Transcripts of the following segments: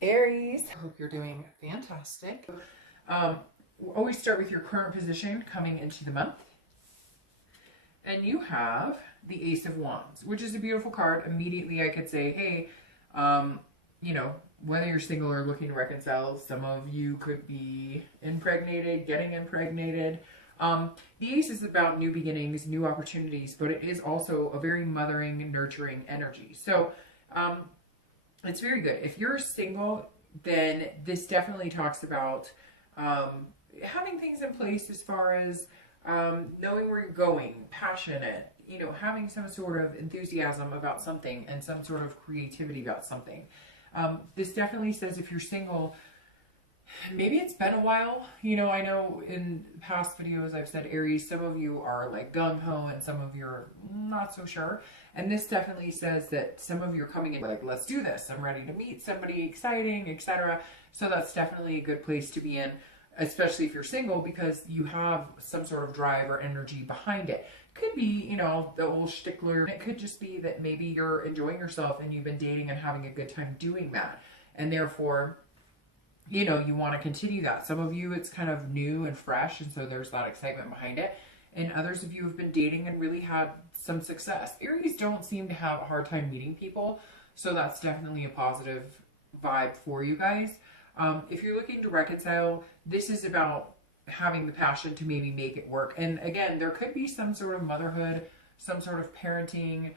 Aries, I hope you're doing fantastic. Always start with your current position coming into the month. And you have the Ace of Wands, which is a beautiful card. Immediately I could say, hey, you know, whether you're single or looking to reconcile, some of you could be impregnated, getting impregnated. The Ace is about new beginnings, new opportunities, but it is also a very mothering, nurturing energy. So, it's very good. If you're single, then this definitely talks about having things in place as far as knowing where you're going, passionate, you know, having some sort of enthusiasm about something and some sort of creativity about something. This definitely says if you're single, maybe it's been a while. You know, I know in past videos I've said Aries, some of you are like gung-ho and some of you are not so sure. And this definitely says that some of you are coming in like, let's do this. I'm ready to meet somebody exciting, etc. So that's definitely a good place to be in, especially if you're single, because you have some sort of drive or energy behind it. Could be, you know, the old stickler. It could just be that maybe you're enjoying yourself and you've been dating and having a good time doing that. And therefore, you know, you want to continue that. Some of you, it's kind of new and fresh, and so there's that excitement behind it. And others of you have been dating and really had some success. Aries don't seem to have a hard time meeting people, so that's definitely a positive vibe for you guys. If you're looking to reconcile, this is about having the passion to maybe make it work. And again, there could be some sort of motherhood, some sort of parenting.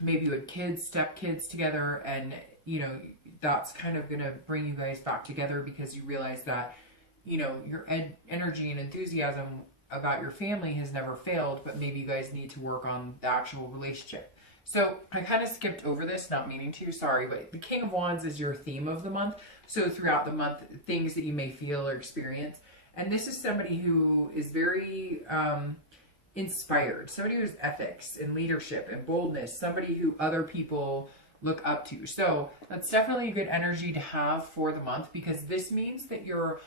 Maybe you had kids, stepkids together, and you know, that's kind of going to bring you guys back together because you realize that, you know, your energy and enthusiasm about your family has never failed, but maybe you guys need to work on the actual relationship. So I kind of skipped over this, not meaning to, sorry, but the King of Wands is your theme of the month. So throughout the month, things that you may feel or experience. And this is somebody who is very inspired, somebody who has ethics and leadership and boldness, somebody who other people look up to. So that's definitely a good energy to have for the month, because this means that you're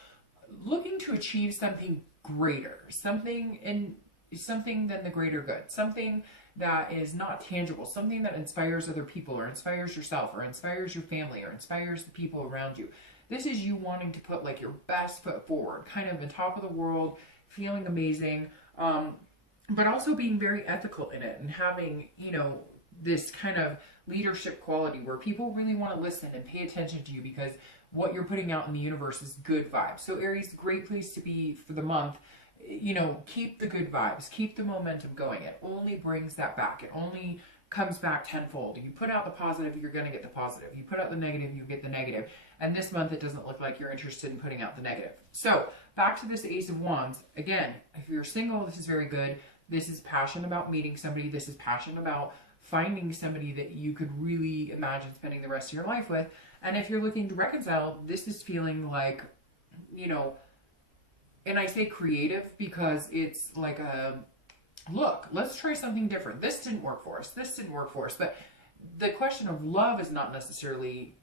looking to achieve something greater, something than the greater good, something that is not tangible, something that inspires other people or inspires yourself or inspires your family or inspires the people around you. This is you wanting to put like your best foot forward, kind of on top of the world, feeling amazing, but also being very ethical in it and having, you know, this kind of leadership quality where people really want to listen and pay attention to you because what you're putting out in the universe is good vibes. So Aries, great place to be for the month. You know, keep the good vibes, keep the momentum going. It only brings that back. It only comes back tenfold. You put out the positive, you're going to get the positive. You put out the negative, you get the negative. And this month, it doesn't look like you're interested in putting out the negative. So back to this Ace of Wands. Again, if you're single, this is very good. This is passion about meeting somebody. This is passion about finding somebody that you could really imagine spending the rest of your life with. And if you're looking to reconcile, this is feeling like, you know, and I say creative because it's like a, look, let's try something different. This didn't work for us. This didn't work for us. But the question of love is not necessarily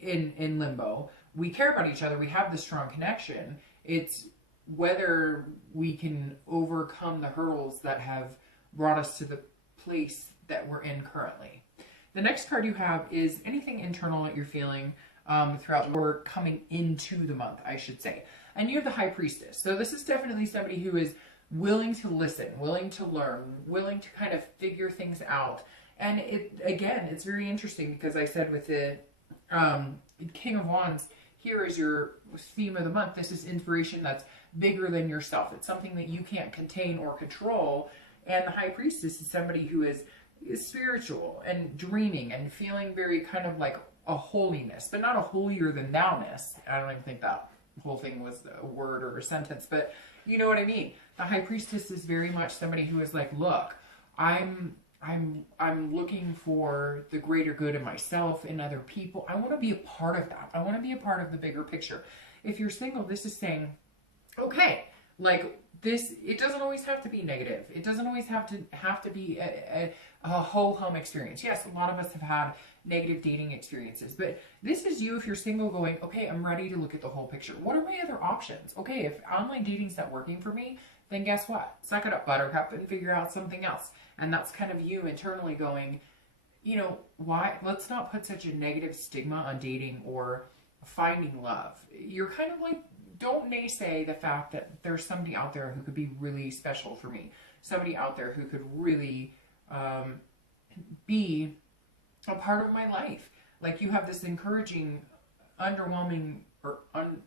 in limbo. We care about each other. We have this strong connection. It's whether we can overcome the hurdles that have brought us to the place that we're in currently. The next card you have is anything internal that you're feeling throughout or coming into the month, I should say. And you have the High Priestess. So this is definitely somebody who is willing to listen, willing to learn, willing to kind of figure things out. And it, again, it's very interesting because I said with the King of Wands, here is your theme of the month. This is inspiration that's bigger than yourself. It's something that you can't contain or control. And the High Priestess is somebody who is spiritual and dreaming and feeling very kind of like a holiness, but not a holier than thou-ness. I don't even think that whole thing was a word or a sentence, but you know what I mean. The High Priestess is very much somebody who is like, look, I'm looking for the greater good in myself and other people. I want to be a part of that. I want to be a part of the bigger picture. If you're single, this is saying, okay, like this, it doesn't always have to be negative. It doesn't always have to be a ho-hum experience. Yes, a lot of us have had negative dating experiences, but this is you if you're single going, okay, I'm ready to look at the whole picture. What are my other options? Okay, if online dating's not working for me, then guess what? Suck it up, buttercup, and figure out something else. And that's kind of you internally going, you know, why, let's not put such a negative stigma on dating or finding love. You're kind of like, don't naysay the fact that there's somebody out there who could be really special for me. Somebody out there who could really be a part of my life. Like, you have this encouraging, underwhelming, or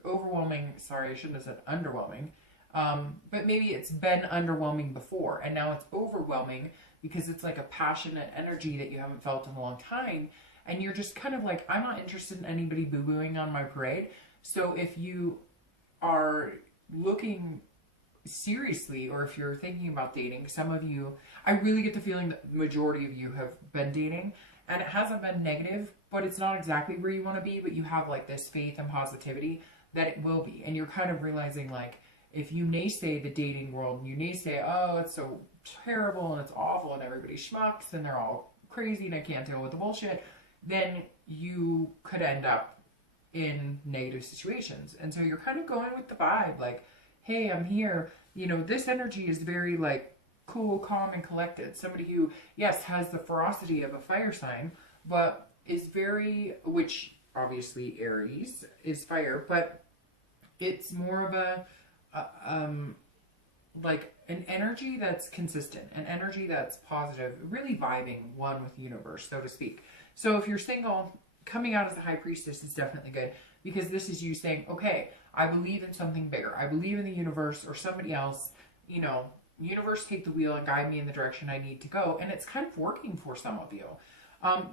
overwhelming, sorry, I shouldn't have said underwhelming, but maybe it's been underwhelming before, and now it's overwhelming because it's like a passionate energy that you haven't felt in a long time, and you're just kind of like, I'm not interested in anybody boo-booing on my parade. So if you are looking seriously, or if you're thinking about dating, some of you, I really get the feeling that the majority of you have been dating, and it hasn't been negative, but it's not exactly where you want to be, but you have like this faith and positivity that it will be. And you're kind of realizing, like, if you naysay the dating world, and you naysay, oh, it's so terrible and it's awful and everybody's schmucks and they're all crazy and I can't deal with the bullshit, then you could end up in negative situations. And so you're kind of going with the vibe, like, hey, I'm here. You know, this energy is very like cool, calm, and collected. Somebody who, yes, has the ferocity of a fire sign, but is very, which obviously Aries is fire, but it's more of a like an energy that's consistent, an energy that's positive, really vibing one with the universe, so to speak. So if you're single, coming out as a high priestess is definitely good, because this is you saying, okay, I believe in something bigger. I believe in the universe or somebody else. You know, universe, take the wheel and guide me in the direction I need to go. And it's kind of working for some of you.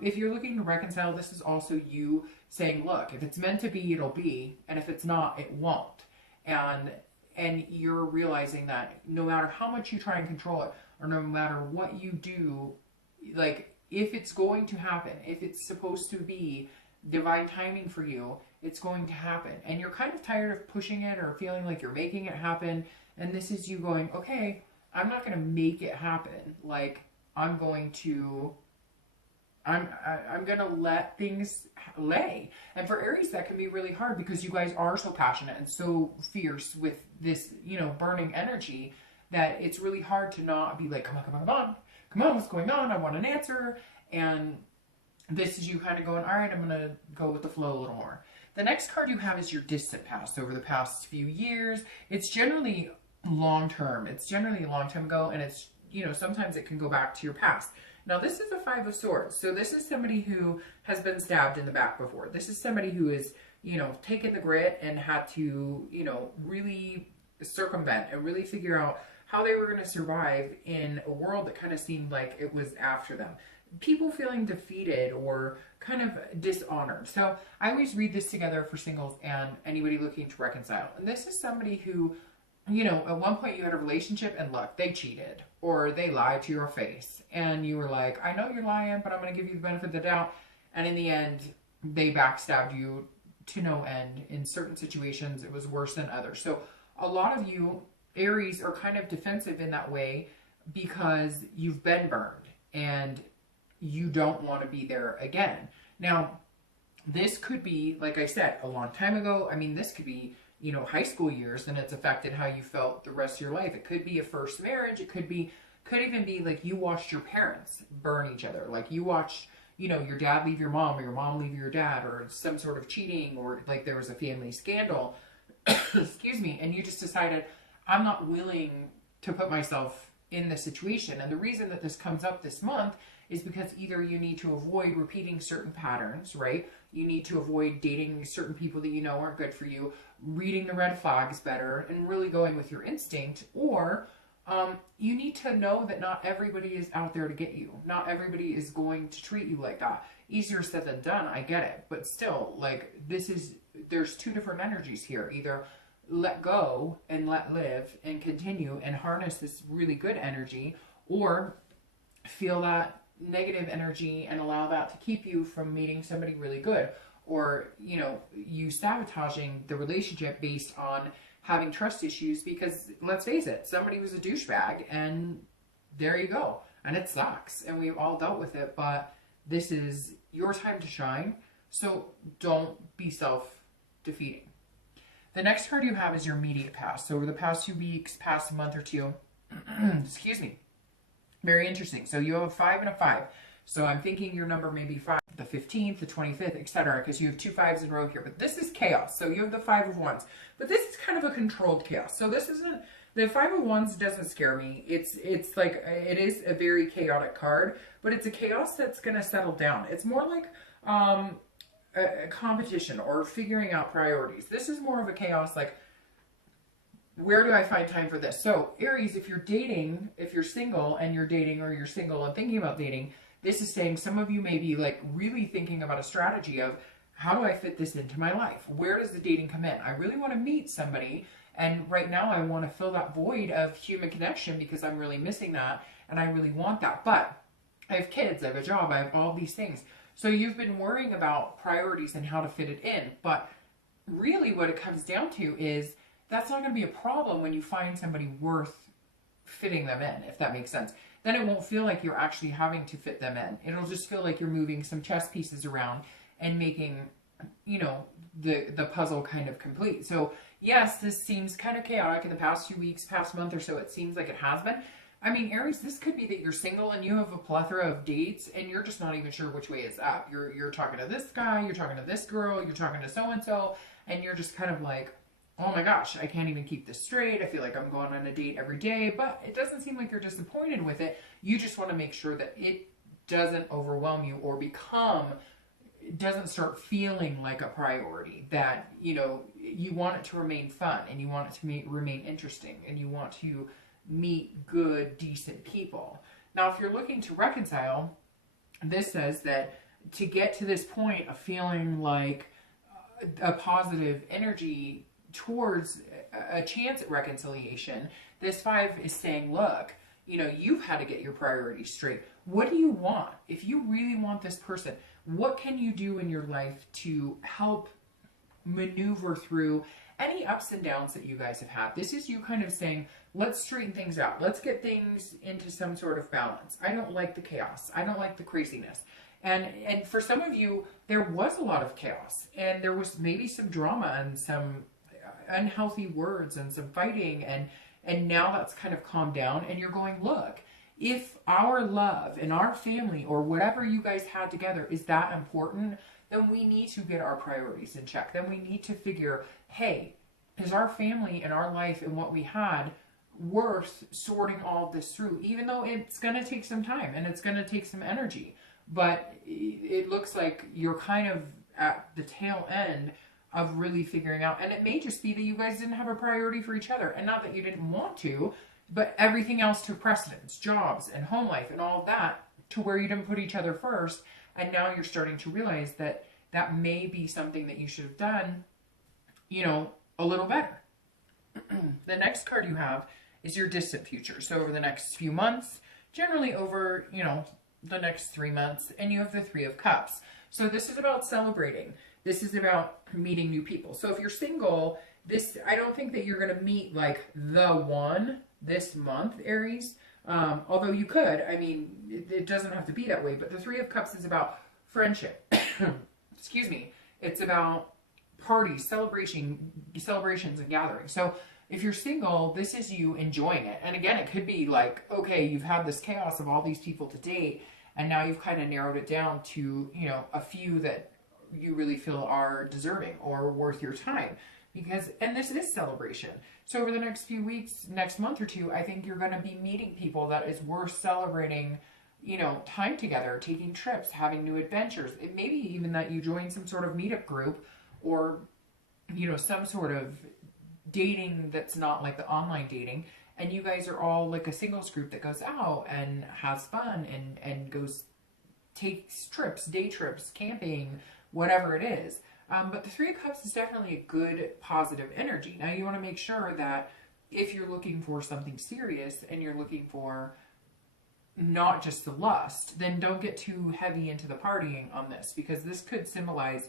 If you're looking to reconcile, this is also you saying, look, if it's meant to be, it'll be. And if it's not, it won't. And you're realizing that no matter how much you try and control it, or no matter what you do, like, if it's going to happen, if it's supposed to be divine timing for you, it's going to happen. And you're kind of tired of pushing it or feeling like you're making it happen. And this is you going, okay, I'm not going to make it happen. Like, I'm going to let things lay. And for Aries, that can be really hard, because you guys are so passionate and so fierce with this, you know, burning energy, that it's really hard to not be like, come on, what's going on? I want an answer. And this is you kind of going, all right, I'm going to go with the flow a little more. The next card you have is your distant past, over the past few years. It's generally long-term. It's generally a long time ago, and it's, you know, sometimes it can go back to your past. Now, this is a Five of Swords. So this is somebody who has been stabbed in the back before. This is somebody who is, you know, taken the grit and had to, you know, really circumvent and really figure out how they were going to survive in a world that kind of seemed like it was after them. People feeling defeated or kind of dishonored. So I always read this together for singles and anybody looking to reconcile. And this is somebody who, you know, at one point you had a relationship and look, they cheated or they lied to your face. And you were like, I know you're lying, but I'm going to give you the benefit of the doubt. And in the end, they backstabbed you to no end. In certain situations, it was worse than others. So a lot of you, Aries, are kind of defensive in that way because you've been burned and you don't want to be there again. Now, this could be, like I said, a long time ago. I mean, this could be, you know, high school years, and it's affected how you felt the rest of your life. It could be a first marriage. It could even be like you watched your parents burn each other. Like you watched, you know, your dad leave your mom, or your mom leave your dad, or some sort of cheating, or like there was a family scandal, excuse me, and you just decided, I'm not willing to put myself in this situation. And the reason that this comes up this month is because either you need to avoid repeating certain patterns, right? You need to avoid dating certain people that you know aren't good for you, reading the red flags better, and really going with your instinct. Or you need to know that not everybody is out there to get you. Not everybody is going to treat you like that. Easier said than done, I get it. But still, like, there's two different energies here. Either let go and let live and continue and harness this really good energy, or feel that negative energy and allow that to keep you from meeting somebody really good, or, you know, you sabotaging the relationship based on having trust issues, because let's face it, somebody was a douchebag and there you go, and it sucks and we've all dealt with it, but this is your time to shine, so don't be self-defeating. The next card you have is your immediate past. So over the past 2 weeks, past month or two, excuse me, very interesting. So you have a 5 and a 5. So I'm thinking your number may be 5, the 15th, the 25th, etc., because you have 2 5s in a row here. But this is chaos. So you have the 5 of Wands. But this is kind of a controlled chaos. So this isn't, the 5 of Wands doesn't scare me. It's like, it is a very chaotic card, but it's a chaos that's going to settle down. It's more like a competition or figuring out priorities. This is more of a chaos, like, where do I find time for this? So Aries, if you're dating, if you're single and you're dating, or you're single and thinking about dating, this is saying some of you may be like really thinking about a strategy of, how do I fit this into my life? Where does the dating come in? I really want to meet somebody, and right now I want to fill that void of human connection because I'm really missing that and I really want that. But I have kids, I have a job, I have all these things. So you've been worrying about priorities and how to fit it in. But really what it comes down to is, that's not going to be a problem when you find somebody worth fitting them in, if that makes sense. Then it won't feel like you're actually having to fit them in. It'll just feel like you're moving some chess pieces around and making, you know, the puzzle kind of complete. So yes, this seems kind of chaotic in the past few weeks, past month or so. It seems like it has been. I mean, Aries, this could be that you're single and you have a plethora of dates and you're just not even sure which way is up. You're talking to this guy, you're talking to this girl, you're talking to so-and-so, and you're just kind of like, oh my gosh, I can't even keep this straight. I feel like I'm going on a date every day, but it doesn't seem like you're disappointed with it. You just want to make sure that it doesn't overwhelm you or doesn't start feeling like a priority, that, you know, you want it to remain fun and you want it to remain interesting and you want to meet good, decent people. Now, if you're looking to reconcile, this says that to get to this point of feeling like a positive energy towards a chance at reconciliation, this 5 is saying, look, you know, you've had to get your priorities straight. What do you want? If you really want this person, what can you do in your life to help maneuver through any ups and downs that you guys have had? This is you kind of saying, let's straighten things out. Let's get things into some sort of balance. I don't like the chaos. I don't like the craziness. And for some of you, there was a lot of chaos and there was maybe some drama and some unhealthy words and some fighting, and now that's kind of calmed down and you're going, look, if our love and our family or whatever you guys had together is that important, then we need to get our priorities in check. Then we need to figure, hey, is our family and our life and what we had worth sorting all of this through, even though it's going to take some time and it's going to take some energy. But it looks like you're kind of at the tail end of really figuring out, and it may just be that you guys didn't have a priority for each other, and not that you didn't want to, but everything else took precedence, jobs and home life and all of that, to where you didn't put each other first, and now you're starting to realize that that may be something that you should have done, you know, a little better. The next card you have is your distant future. So over the next few months, generally over, you know, the next 3 months, and you have the 3 of Cups. So this is about celebrating. This is about meeting new people. So if you're single, I don't think that you're going to meet like the one this month, Aries. Although you could. I mean, it doesn't have to be that way. But the 3 of Cups is about friendship. Excuse me. It's about parties, celebrations and gatherings. So if you're single, this is you enjoying it. And again, it could be like, okay, you've had this chaos of all these people to date, and now you've kind of narrowed it down to, you know, a few that you really feel are deserving or worth your time. And this is celebration. So over the next few weeks, next month or two, I think you're going to be meeting people that is worth celebrating, you know, time together, taking trips, having new adventures. It may be even that you join some sort of meetup group or, you know, some sort of dating that's not like the online dating, and you guys are all like a singles group that goes out and has fun and takes trips, day trips, camping, whatever it is. But the 3 of Cups is definitely a good, positive energy. Now, you want to make sure that if you're looking for something serious and you're looking for not just the lust, then don't get too heavy into the partying on this, because this could symbolize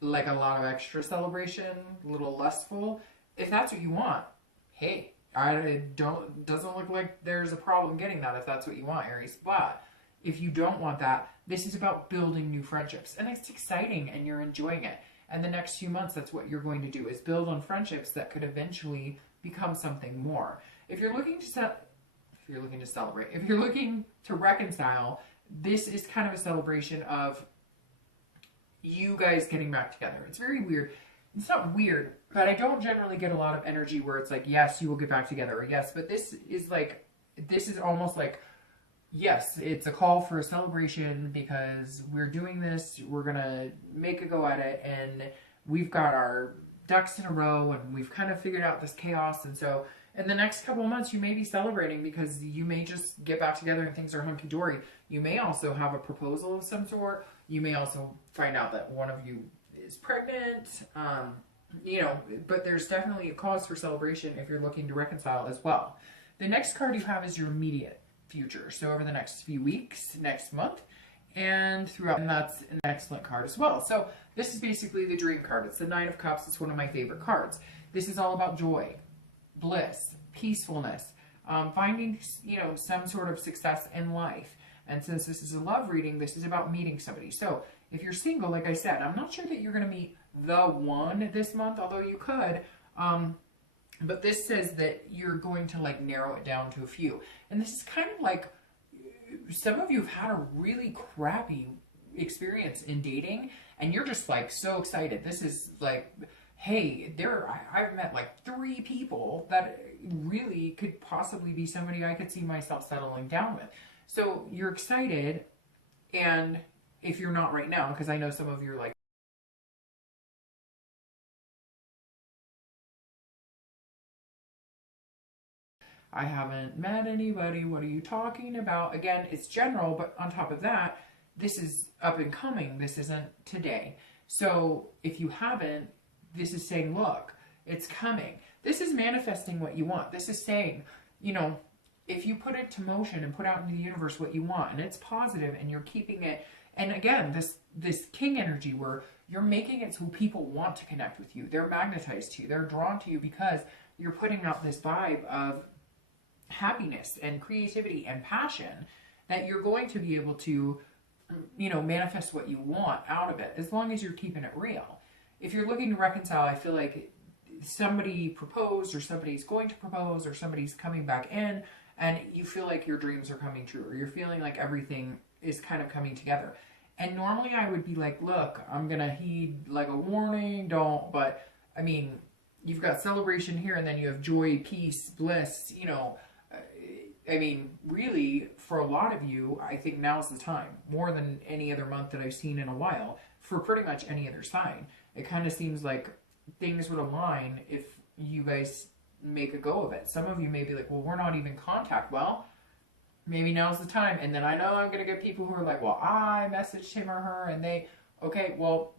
like a lot of extra celebration, a little lustful. If that's what you want, hey, doesn't look like there's a problem getting that if that's what you want, Aries. But if you don't want that, this is about building new friendships, and it's exciting and you're enjoying it. And the next few months, that's what you're going to do, is build on friendships that could eventually become something more. If you're looking to celebrate, if you're looking to reconcile, this is kind of a celebration of you guys getting back together. It's very weird. It's not weird, but I don't generally get a lot of energy where it's like, yes, you will get back together, or yes, but this is almost like, yes, it's a call for a celebration because we're doing this, we're gonna make a go at it, and we've got our ducks in a row, and we've kind of figured out this chaos, and so in the next couple of months, you may be celebrating because you may just get back together and things are hunky-dory. You may also have a proposal of some sort. You may also find out that one of you is pregnant, you know, but there's definitely a cause for celebration if you're looking to reconcile as well. The next card you have is your immediate future. So over the next few weeks, next month, and throughout, and that's an excellent card as well. So this is basically the dream card. It's the Nine of Cups. It's one of my favorite cards. This is all about joy, bliss, peacefulness, finding, you know, some sort of success in life. And since this is a love reading, this is about meeting somebody. So if you're single, like I said, I'm not sure that you're going to meet the one this month, although you could. But this says that you're going to like narrow it down to a few. And this is kind of like some of you have had a really crappy experience in dating and you're just like so excited. This is like, hey, I've met like 3 people that really could possibly be somebody I could see myself settling down with. So you're excited, and if you're not right now, because I know some of you are like, I haven't met anybody, what are you talking about? Again, it's general, but on top of that, this is up and coming. This isn't today. So if you haven't, this is saying, look, it's coming. This is manifesting what you want. This is saying, you know, if you put it to motion and put out into the universe what you want, and it's positive and you're keeping it, and again, this king energy where you're making it so people want to connect with you. They're magnetized to you. They're drawn to you because you're putting out this vibe of happiness and creativity and passion that you're going to be able to, you know, manifest what you want out of it, as long as you're keeping it real. If you're looking to reconcile, I feel like somebody proposed, or somebody's going to propose, or somebody's coming back in, and you feel like your dreams are coming true, or you're feeling like everything is kind of coming together. And normally I would be like, look, I'm going to heed like a warning, don't, but I mean, you've got celebration here, and then you have joy, peace, bliss, you know. I mean, really, for a lot of you, I think now's the time, more than any other month that I've seen in a while, for pretty much any other sign. It kind of seems like things would align if you guys make a go of it. Some of you may be like, well, we're not even in contact. Well, maybe now's the time. And then I know I'm going to get people who are like, well, I messaged him or her, and they, okay, well,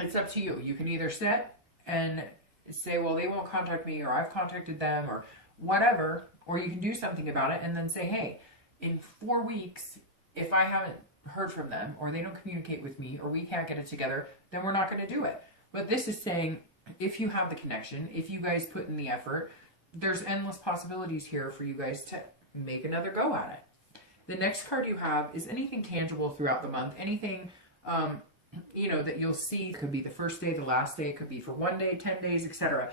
it's up to you. You can either sit and say, well, they won't contact me, or I've contacted them, or whatever, or you can do something about it and then say, hey, in 4 weeks, if I haven't heard from them, or they don't communicate with me, or we can't get it together, then we're not going to do it. But this is saying, if you have the connection, if you guys put in the effort, there's endless possibilities here for you guys to make another go at it. The next card you have is anything tangible throughout the month, anything, you know, that you'll see. It could be the first day, the last day, it could be for 1 day, 10 days, etc.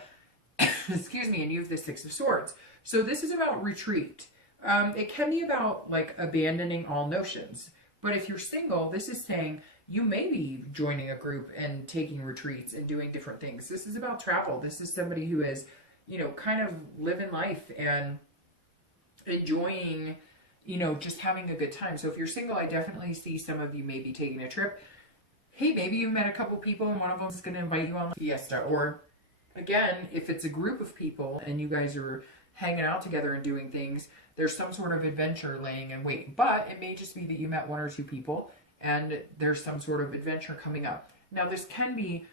Excuse me, and you have the Six of Swords. So this is about retreat. It can be about like abandoning all notions. But if you're single, this is saying you may be joining a group and taking retreats and doing different things. This is about travel. This is somebody who is, you know, kind of living life and enjoying, you know, just having a good time. So if you're single, I definitely see some of you maybe taking a trip. Hey, maybe you've met a couple people and one of them is going to invite you on a fiesta. Or again, if it's a group of people and you guys are hanging out together and doing things, there's some sort of adventure laying in wait. But it may just be that you met 1 or 2 people and there's some sort of adventure coming up. Now this can be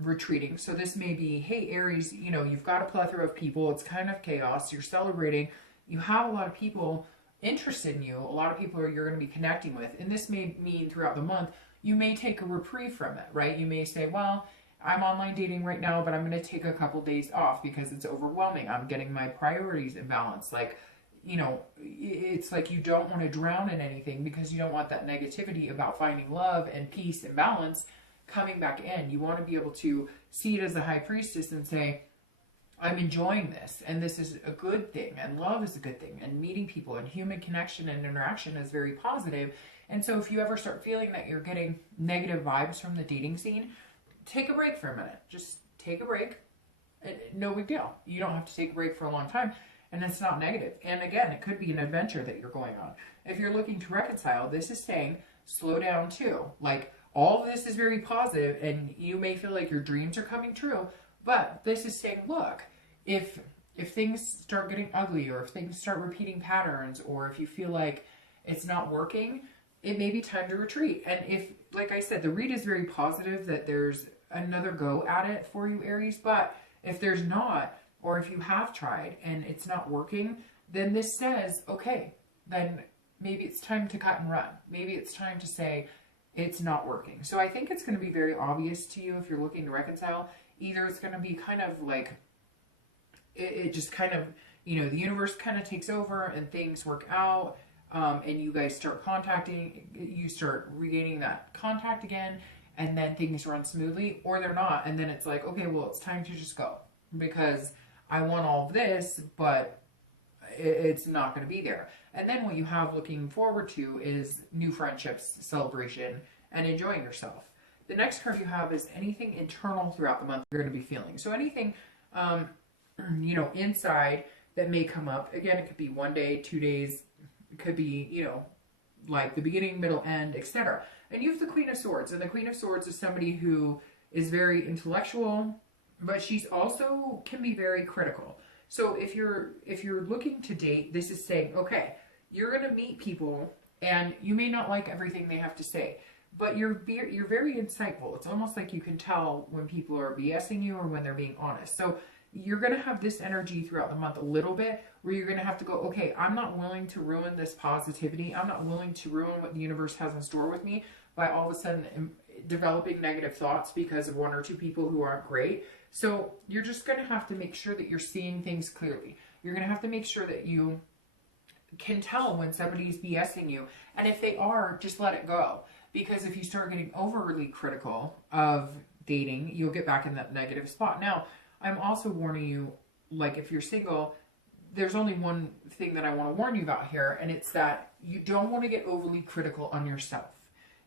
retreating. So this may be, hey Aries, you know, you've got a plethora of people, it's kind of chaos, you're celebrating, you have a lot of people interested in you, a lot of people you're going to be connecting with, and this may mean throughout the month you may take a reprieve from it, right? You may say, well, I'm online dating right now, but I'm going to take a couple days off because it's overwhelming. I'm getting my priorities in balance. Like, you know, it's like you don't want to drown in anything because you don't want that negativity about finding love and peace and balance coming back in. You want to be able to see it as the high priestess and say, I'm enjoying this, and this is a good thing, and love is a good thing, and meeting people and human connection and interaction is very positive. And so if you ever start feeling that you're getting negative vibes from the dating scene, take a break for a minute. Just take a break. No big deal. You don't have to take a break for a long time, and it's not negative. And again, it could be an adventure that you're going on. If you're looking to reconcile, this is saying slow down too. Like, all of this is very positive, and you may feel like your dreams are coming true, but this is saying, look, if things start getting ugly, or if things start repeating patterns, or if you feel like it's not working, it may be time to retreat. And if, like I said, the read is very positive that there's another go at it for you, Aries, but if there's not, or if you have tried and it's not working, then this says, okay, then maybe it's time to cut and run. Maybe it's time to say it's not working. So I think it's going to be very obvious to you if you're looking to reconcile. Either it's going to be kind of like, it just kind of, you know, the universe kind of takes over and things work out, and you guys start contacting, you start regaining that contact again, and then things run smoothly, or they're not. And then it's like, okay, well, it's time to just go, because I want all of this, but it's not going to be there. And then what you have looking forward to is new friendships, celebration, and enjoying yourself. The next card you have is anything internal throughout the month you're going to be feeling. So anything, you know, inside that may come up. Again, it could be 1 day, 2 days. It could be, you know, like the beginning, middle, end, etc. And you have the Queen of Swords. And the Queen of Swords is somebody who is very intellectual, but she's also can be very critical. So if you're looking to date, this is saying, okay, you're going to meet people and you may not like everything they have to say, but you're very insightful. It's almost like you can tell when people are BSing you or when they're being honest. So you're going to have this energy throughout the month a little bit where you're going to have to go, okay, I'm not willing to ruin this positivity. I'm not willing to ruin what the universe has in store with me by all of a sudden developing negative thoughts because of 1 or 2 people who aren't great. So you're just going to have to make sure that you're seeing things clearly. You're going to have to make sure that you can tell when somebody's BSing you. And if they are, just let it go. Because if you start getting overly critical of dating, you'll get back in that negative spot. Now, I'm also warning you, like if you're single, there's only one thing that I want to warn you about here, and it's that you don't want to get overly critical on yourself,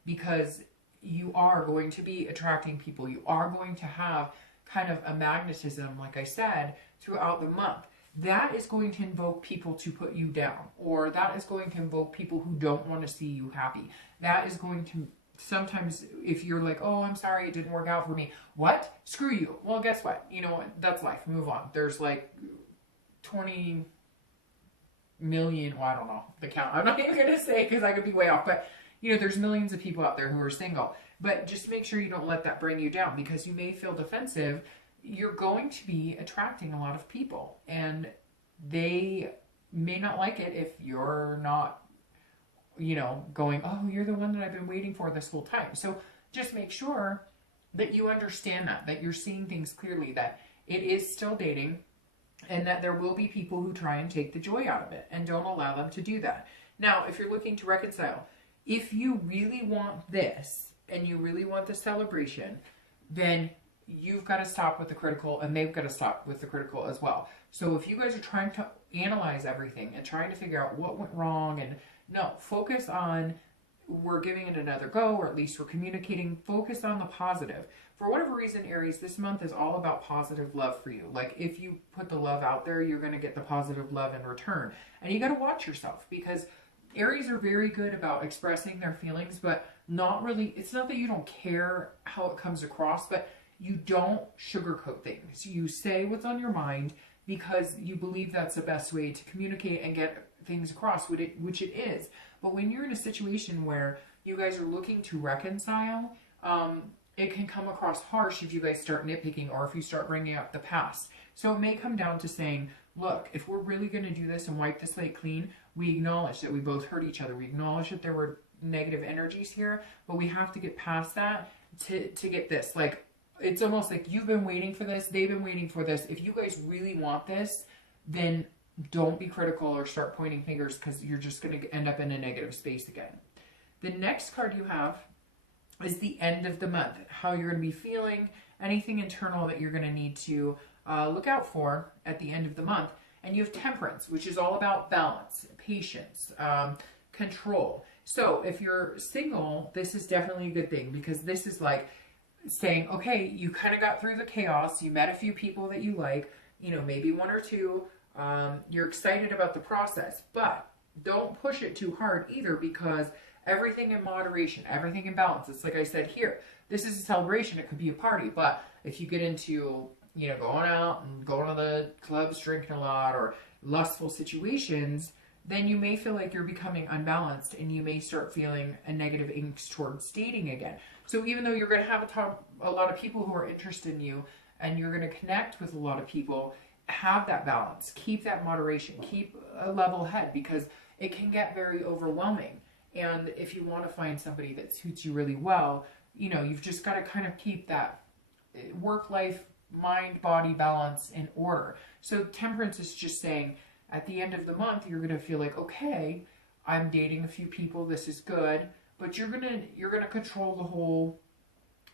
because you are going to be attracting people. You are going to have kind of a magnetism, like I said, throughout the month. That is going to invoke people to put you down, or that is going to invoke people who don't want to see you happy. That is going to, sometimes if you're like, oh, I'm sorry, it didn't work out for me. What? Screw you. Well, guess what? You know what? That's life. Move on. There's like 20 million, well, I don't know the count. I'm not even going to say because I could be way off, but you know, there's millions of people out there who are single. But just make sure you don't let that bring you down, because you may feel defensive. You're going to be attracting a lot of people, and they may not like it if you're not, you know, going, oh, you're the one that I've been waiting for this whole time. So just make sure that you understand that you're seeing things clearly, that it is still dating, and that there will be people who try and take the joy out of it, and don't allow them to do that. Now, if you're looking to reconcile, if you really want this and you really want the celebration, then you've got to stop with the critical, and they've got to stop with the critical as well. So if you guys are trying to analyze everything and trying to figure out what went wrong, and no, focus on, we're giving it another go, or at least we're communicating. Focus on the positive. For whatever reason, Aries, this month is all about positive love for you. Like, if you put the love out there, you're going to get the positive love in return. And you got to watch yourself, because Aries are very good about expressing their feelings, but not really, it's not that you don't care how it comes across, but you don't sugarcoat things. You say what's on your mind because you believe that's the best way to communicate and get things across, which it is. But when you're in a situation where you guys are looking to reconcile, it can come across harsh if you guys start nitpicking, or if you start bringing up the past. So it may come down to saying, look, if we're really going to do this and wipe the slate clean, we acknowledge that we both hurt each other. We acknowledge that there were negative energies here, but we have to get past that to get this. Like, it's almost like you've been waiting for this, they've been waiting for this. If you guys really want this, then don't be critical or start pointing fingers, because you're just going to end up in a negative space again. The next card you have is the end of the month. How you're going to be feeling, anything internal that you're going to need to look out for at the end of the month. And you have temperance, which is all about balance, patience, control. So if you're single, this is definitely a good thing, because this is like saying, okay, you kind of got through the chaos. You met a few people that you like, you know, maybe one or two. You're excited about the process, but don't push it too hard either, because everything in moderation, everything in balance. It's like I said here, this is a celebration. It could be a party, but if you get into, you know, going out and going to the clubs, drinking a lot, or lustful situations, then you may feel like you're becoming unbalanced, and you may start feeling a negative angst towards dating again. So even though you're going to have a lot of people who are interested in you, and you're going to connect with a lot of people, have that balance, keep that moderation, keep a level head, because it can get very overwhelming. And if you want to find somebody that suits you really well, you know, you've just got to kind of keep that work-life, mind-body balance in order. So temperance is just saying, at the end of the month, you're going to feel like, okay, I'm dating a few people, this is good, but you're gonna control the whole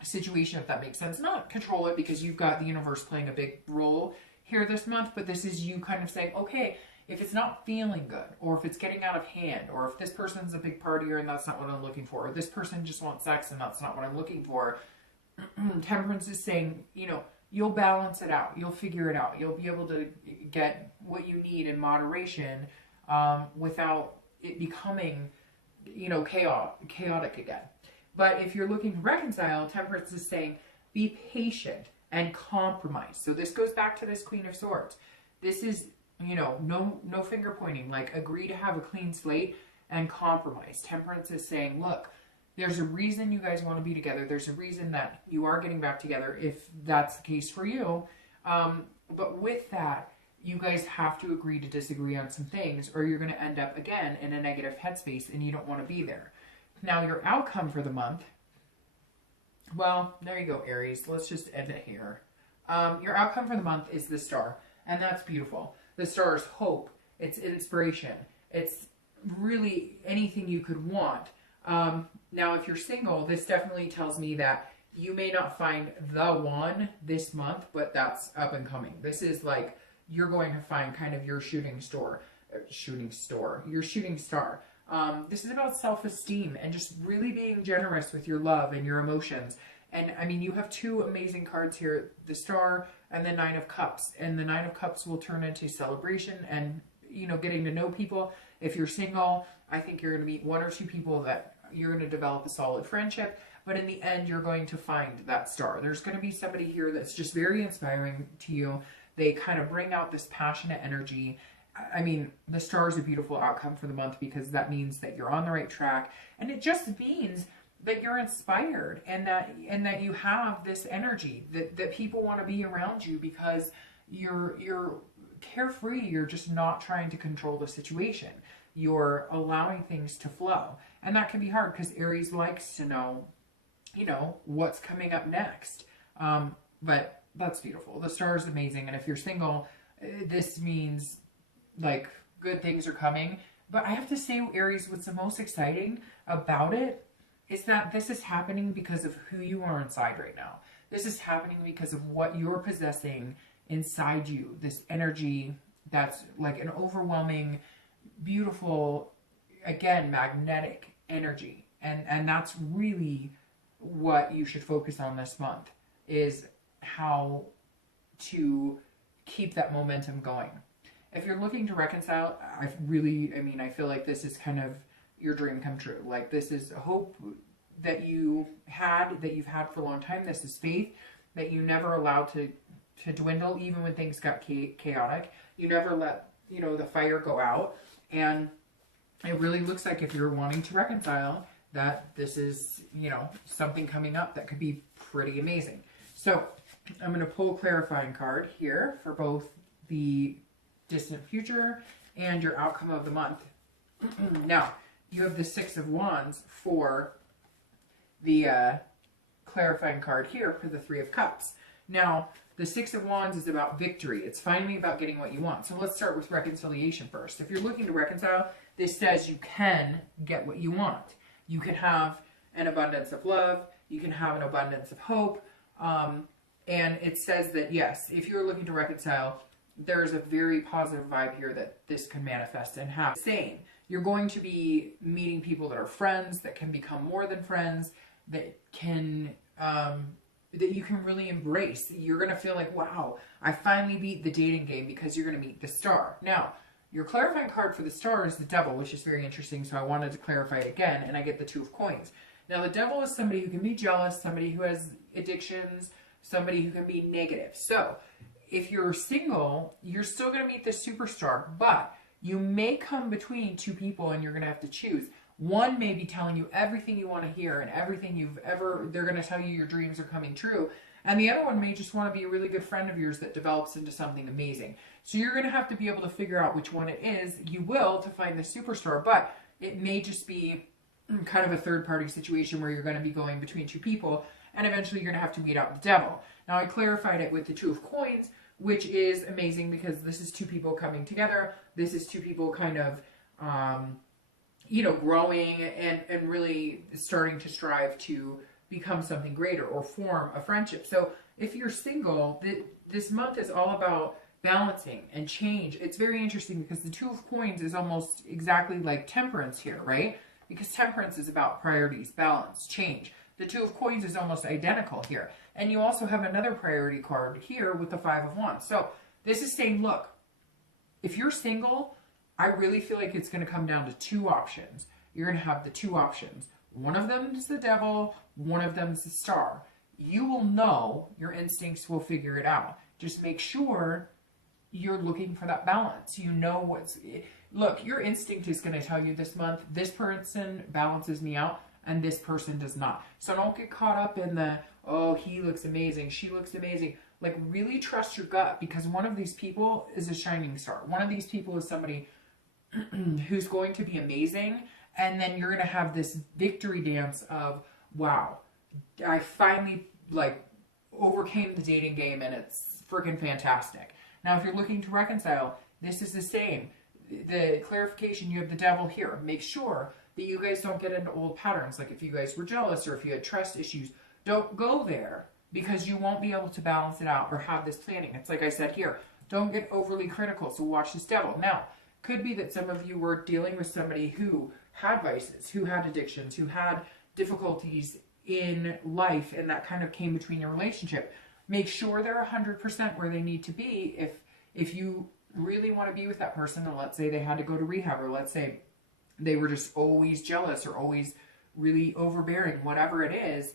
situation, if that makes sense. Not control it because you've got the universe playing a big role here this month, but this is you kind of saying, okay, if it's not feeling good, or if it's getting out of hand, or if this person's a big partier and that's not what I'm looking for, or this person just wants sex and that's not what I'm looking for, temperance is saying, you know, you'll balance it out. You'll figure it out. You'll be able to get what you need in moderation, without it becoming, you know, chaotic again. But if you're looking to reconcile, temperance is saying, be patient and compromise. So this goes back to this Queen of Swords. This is, you know, no finger pointing, like agree to have a clean slate and compromise. Temperance is saying, look, there's a reason you guys want to be together. There's a reason that you are getting back together, if that's the case for you. But with that, you guys have to agree to disagree on some things, or you're going to end up again in a negative headspace, and you don't want to be there. Now, your outcome for the month, well, there you go, Aries. Let's just end it here. Your outcome for the month is the Star, and that's beautiful. The Star is hope. It's inspiration. It's really anything you could want. Now, if you're single, this definitely tells me that you may not find the one this month, but that's up and coming. This is like you're going to find kind of your shooting star. This is about self-esteem and just really being generous with your love and your emotions. And I mean, you have two amazing cards here, the Star and the Nine of Cups. And the Nine of Cups will turn into celebration and, you know, getting to know people. If you're single, I think you're going to meet one or two people that you're going to develop a solid friendship. But in the end, you're going to find that Star. There's going to be somebody here that's just very inspiring to you. They kind of bring out this passionate energy. I mean, the Star is a beautiful outcome for the month, because that means that you're on the right track. And it just means that you're inspired, and that you have this energy that people want to be around you, because you're carefree. You're just not trying to control the situation. You're allowing things to flow. And that can be hard, because Aries likes to know, you know, what's coming up next. But that's beautiful. The Star is amazing. And if you're single, this means like good things are coming. But I have to say, Aries, what's the most exciting about it is that this is happening because of who you are inside right now. This is happening because of what you're possessing inside you. This energy that's like an overwhelming, beautiful, again, magnetic energy. And that's really what you should focus on this month, is how to keep that momentum going. If you're looking to reconcile, I feel like this is kind of your dream come true. Like, this is hope that you've had for a long time. This is faith that you never allowed to dwindle, even when things got chaotic. You never let, you know, the fire go out. And it really looks like, if you're wanting to reconcile, that this is, you know, something coming up that could be pretty amazing. So I'm going to pull a clarifying card here for both the distant future and your outcome of the month. Now, you have the Six of Wands for the clarifying card here for the Three of Cups. Now, the Six of Wands is about victory. It's finally about getting what you want. So let's start with reconciliation first. If you're looking to reconcile, this says you can get what you want. You can have an abundance of love. You can have an abundance of hope. And it says that, yes, if you're looking to reconcile, there's a very positive vibe here that this can manifest and happen. Same. You're going to be meeting people that are friends, that can become more than friends, that can, that you can really embrace. You're going to feel like, wow, I finally beat the dating game, because you're going to meet the star. Now, your clarifying card for the star is the devil, which is very interesting. So I wanted to clarify it again, and I get the 2 of coins. Now, the devil is somebody who can be jealous, somebody who has addictions, somebody who can be negative. So if you're single, you're still going to meet this superstar, but you may come between 2 people and you're going to have to choose. One may be telling you everything you want to hear and everything you've ever, they're going to tell you your dreams are coming true. And the other one may just want to be a really good friend of yours that develops into something amazing. So you're going to have to be able to figure out which one it is. You will to find the superstar, but it may just be kind of a third-party situation where you're going to be going between 2 people, and eventually you're going to have to weed out the devil. Now, I clarified it with the 2 of coins, which is amazing because this is 2 people coming together. This is 2 people kind of, you know, growing and really starting to strive to become something greater or form a friendship. So if you're single, this month is all about balancing and change. It's very interesting because the 2 of coins is almost exactly like temperance here, right? Because temperance is about priorities, balance, change. The 2 of coins is almost identical here. And you also have another priority card here with the 5 of wands. So this is saying, look, if you're single, I really feel like it's going to come down to 2 options. You're going to have the 2 options. One of them is the devil, one of them is the star. You will know, your instincts will figure it out. Just make sure you're looking for that balance. You know what's, look, your instinct is going to tell you this month, this person balances me out and this person does not. So don't get caught up in the, oh, he looks amazing, she looks amazing. Like, really trust your gut, because one of these people is a shining star. One of these people is somebody who's going to be amazing. And then you're going to have this victory dance of, wow, I finally, like, overcame the dating game and it's freaking fantastic. Now, if you're looking to reconcile, this is the same. The clarification, you have the devil here. Make sure that you guys don't get into old patterns. Like, if you guys were jealous or if you had trust issues, don't go there, because you won't be able to balance it out or have this planning. It's like I said here, don't get overly critical. So watch this devil. Now, could be that some of you were dealing with somebody who had vices, who had addictions, who had difficulties in life, and that kind of came between your relationship. Make sure they're 100% where they need to be. If you really want to be with that person, and let's say they had to go to rehab, or let's say they were just always jealous or always really overbearing, whatever it is,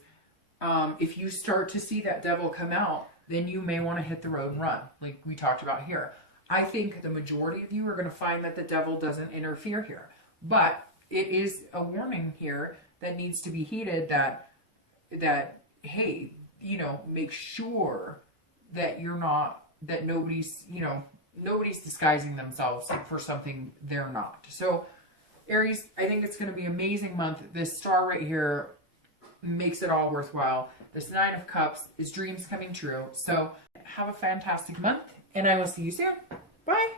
if you start to see that devil come out, then you may want to hit the road and run, like we talked about here. I think the majority of you are going to find that the devil doesn't interfere here. But it is a warning here that needs to be heeded, that hey, you know, make sure that you're not, that nobody's, you know, nobody's disguising themselves for something they're not. So Aries, I think it's going to be an amazing month. This star right here makes it all worthwhile. This 9 of Cups is dreams coming true. So have a fantastic month, and I will see you soon. Bye.